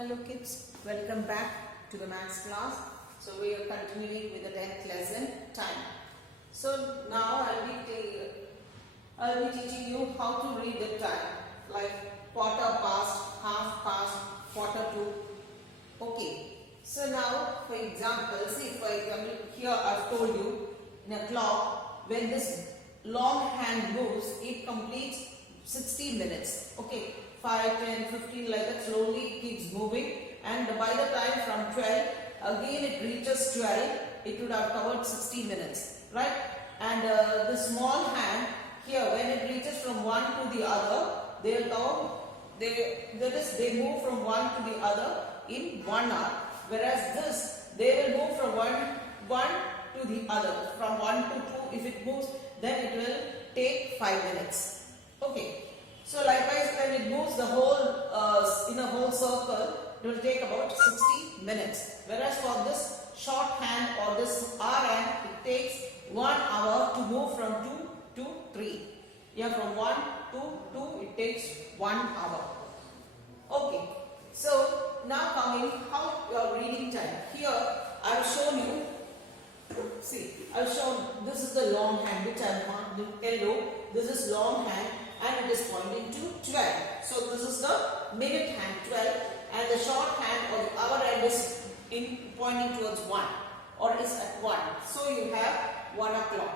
Hello kids, welcome back to the maths class. So we are continuing with the 10th lesson, time. So now I'll be teaching you how to read the time, like quarter past, half past, quarter to. Okay. So now for example, see for example here I've told you in a clock when this long hand moves, it completes 60 minutes. Okay. 5, 10, 15 like that slowly it keeps moving, and by the time from 12 again it reaches 12, it would have covered 60 minutes, right? And the small hand here, when it reaches from one to the other, they will cover, they move from one to the other in 1 hour, whereas this they will move from one to the other, from 1 to 2. If it moves, then it will take 5 minutes. Okay. So likewise, when it moves the whole in a whole circle, it will take about 60 minutes. Whereas for this short hand or this hour hand, it takes 1 hour to move from 2 to 3. Yeah, from 1 to 2, it takes 1 hour. Okay. So now coming how your reading time. Here I have shown you. See, I have shown this is the long hand which I have marked in yellow. This is long hand, and it is pointing to 12. So this is the minute hand 12, and the short hand or the hour hand is pointing towards 1 or is at 1. So you have 1 o'clock.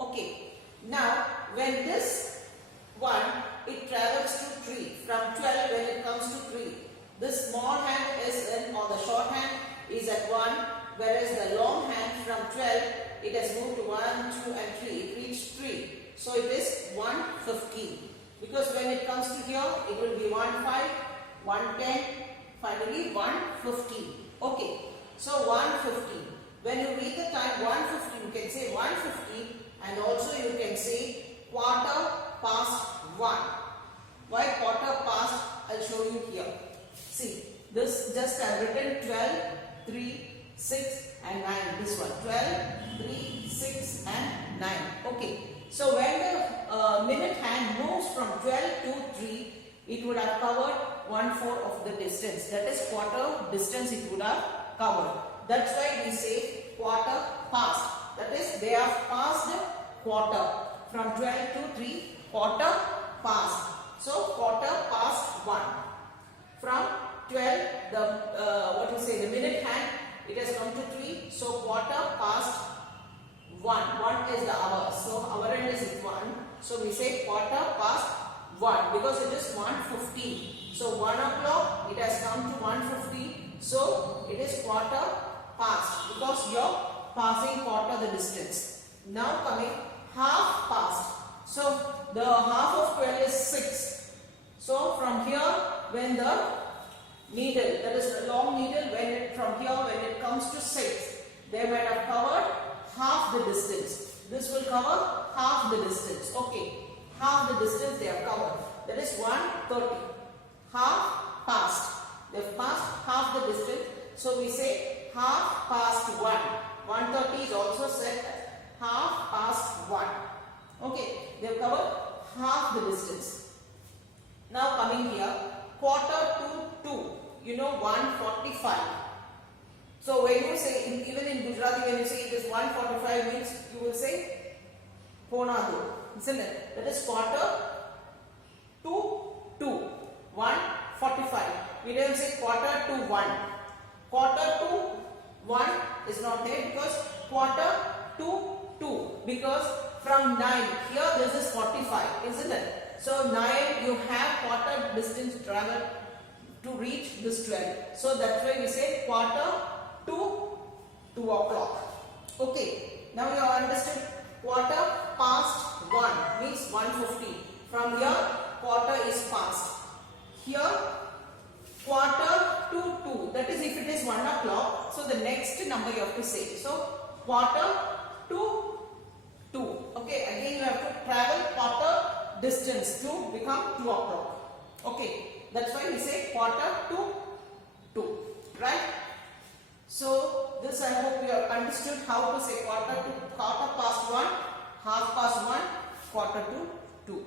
Okay. Now when this 1, it travels to 3. From 12 when it comes to 3. This small hand is in, or the short hand is at 1, whereas the long hand from 12, it has moved to 1, 2 and 3. It reached 3. So it is 1:15, because when it comes to here, it will be 1:05, 1:10, finally 1:15. Okay, so 1:15. When you read the time 1:15, you can say 1:15, and also you can say quarter past 1. Why quarter past? I'll show you here. See, this just I've written 12, 3, 6 and 9. This one 12, 3, 6 and 9. Okay. So when the minute hand moves from 12 to 3, it would have covered 1/4 of the distance. That is quarter distance it would have covered. That's why we say quarter past. That is they have passed quarter. From 12 to 3, quarter past. So quarter past 1. From 12, the minute hand, it has come to 3. So quarter past 1. 1 is the hour. So hour end is 1. So we say quarter past 1 because it is 1:15. So 1 o'clock, it has come to 1:15. So it is quarter past because you are passing quarter the distance. Now coming half past. So the half of 12 is 6. So from here, when the needle, that is the long needle, from here when it comes to 6, they might have covered half the distance. This will cover half the distance. Okay, half the distance they have covered. That is 1:30. Half past. They have passed half the distance. So we say half past 1. 1:30 is also said half past 1. Okay, they have covered half the distance. Now coming here, quarter to 2. You know 1:45. So when you say, even in Gujarati, when you say it is 1:45 means you will say pona do, isn't it? That is quarter to 2. 1:45. We don't say quarter to 1. Quarter to 1 is not there because quarter to 2. Because from 9, here this is 45, isn't it? So 9 you have quarter distance travel to reach this 12. So that's why we say quarter to 2 o'clock. Okay, now you have understood. Quarter past 1 means 1:15. From here, quarter is past. Here, quarter to 2. That is if it is 1 o'clock. So the next number you have to say. So quarter to 2. Okay, again you have to travel quarter distance to become 2 o'clock. Okay, that's why we say quarter to 2. Right? So this I hope you have understood how to say quarter past 1, half past 1, quarter to 2.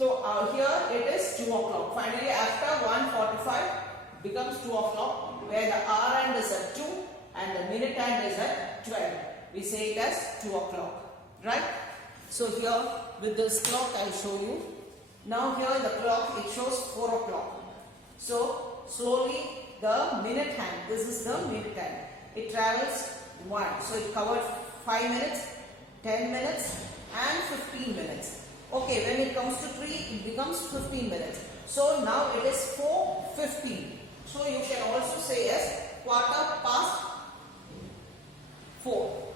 So here it is 2 o'clock. Finally after 1:45 becomes 2 o'clock, where the hour hand is at 2 and the minute hand is at 12. We say it as 2 o'clock. Right? So here with this clock I will show you. Now here in the clock it shows 4 o'clock. So slowly the minute hand, this is the minute hand. It travels 1. So it covered 5 minutes, 10 minutes and 15 minutes. Okay, when it comes to 3, it becomes 15 minutes. So now it is 4:15. So you can also say as 4:15.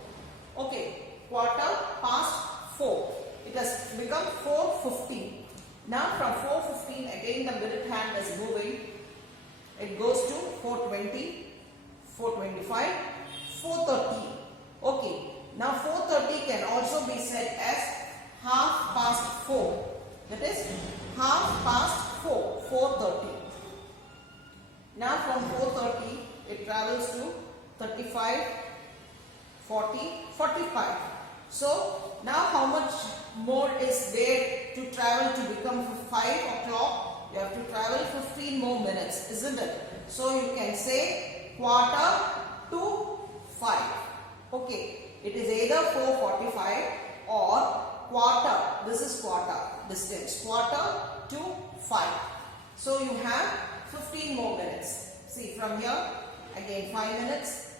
Okay, 4:15. It has become 4:15. Now from 4:15 again the minute hand is moving. It goes to 4:20, 4:25, 4:30. Okay, now 4:30 can also be said as 4:30. That is 4:30, 4:30. Now from 4:30 it travels to 35, 40, 45. So now how much more is there to travel to become 5 o'clock? You have to travel 15 more minutes, isn't it? So you can say 4:45. Okay, it is either 4:45 or quarter. This is quarter distance, 4:45. So you have 15 more minutes. See from here again 5 minutes,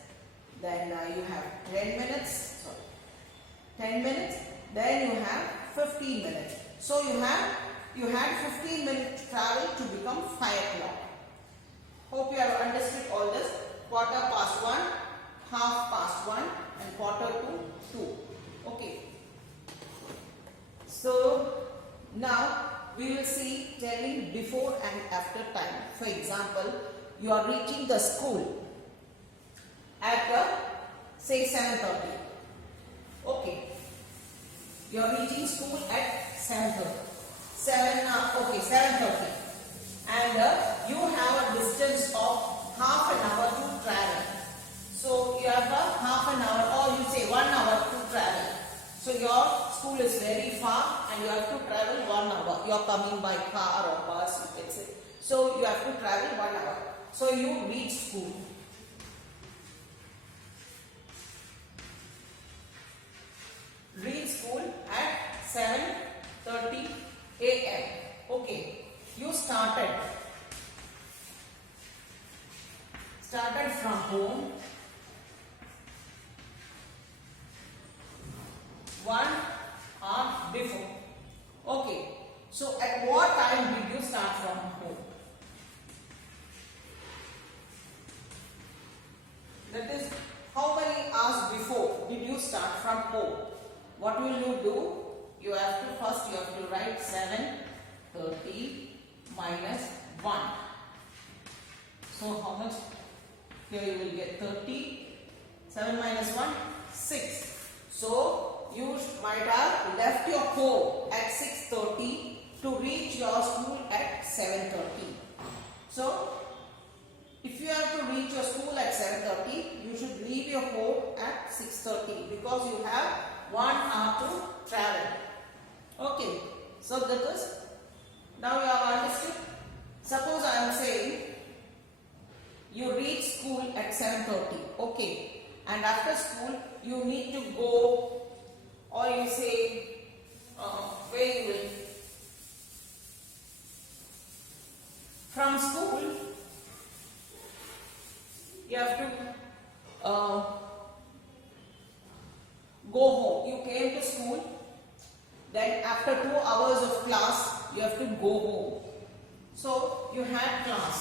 then you have 10 minutes, 10 minutes, then you have 15 minutes. So you had 15 minutes to travel to become 5 o'clock. Hope you have understood all this. 1:15, 1:30, and 1:45. Okay. So now we will see telling before and after time. For example, you are reaching the school at say 7:30. Okay. You are reaching school at 7:30. 7:30. And you have a distance of half an hour to travel. So you have a half an hour, or you say 1 hour to travel. So your school is very far and you have to travel 1 hour. You are coming by car or bus, you can say. So you have to travel 1 hour. So you reach school. Reach school at 7:30 a.m. Okay, you started from home 1 hour before. Okay, so at what time did you start from home? That is, how many hours before did you start from home? What will you do? You have to write 7:30 minus 1. So how much? Here you will get 30. 7 minus 1, 6. So you might have left your home at 6:30 to reach your school at 7:30. So if you have to reach your school at 7:30, you should leave your home at 6:30 because you have 1 hour to travel. Okay, so that is, now you have understood. Suppose I am saying you reach school at 7:30. Okay, and after school you need to go, or you say where you will. From school you have to go home. You came to school, then after 2 hours of class you have to go home. So you had class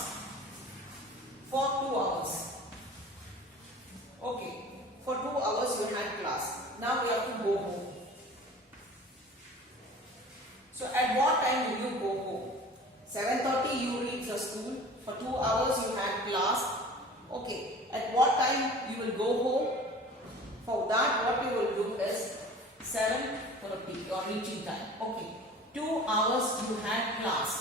for 2 hours. Okay, for 2 hours you had class. Now you have to go home. So at what time will you go home? 7:30 you reach the school. For 2 hours you had class. Okay, at what time you will go home? For that what you will do is 7:30, your reaching time. Okay, 2 hours you had class.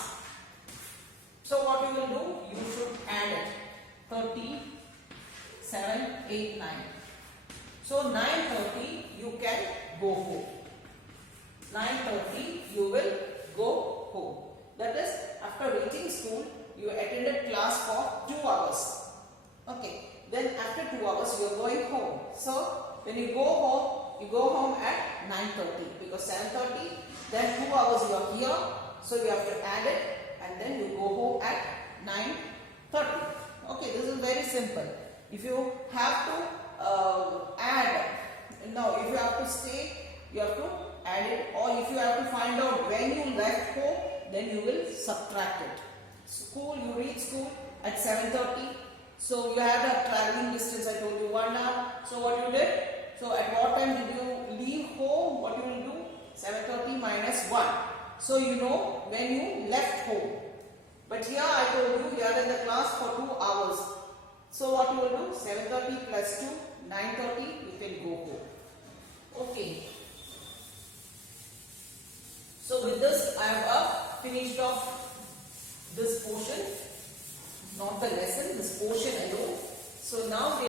So what you will do? You should add it. 30, 7, 8, 9. So 9:30 you can go home. 9:30 you will go home. So when you go home at 9:30 because 7:30, then 2 hours you are here. So you have to add it and then you go home at 9:30. Okay, this is very simple. If you have to if you have to stay, you have to add it, or if you have to find out when you left home, then you will subtract it. School, you reach school at 7:30. So you have a traveling distance, I told you 1 hour. So what you did? So at what time did you leave home? What you will do? 7:30 minus 1. So you know when you left home. But here I told you you are in the class for 2 hours. So what you will do? 7:30 plus 2, 9:30, you can go home. Okay. So with this I have finished off this portion, not the lesson, this portion alone. So now we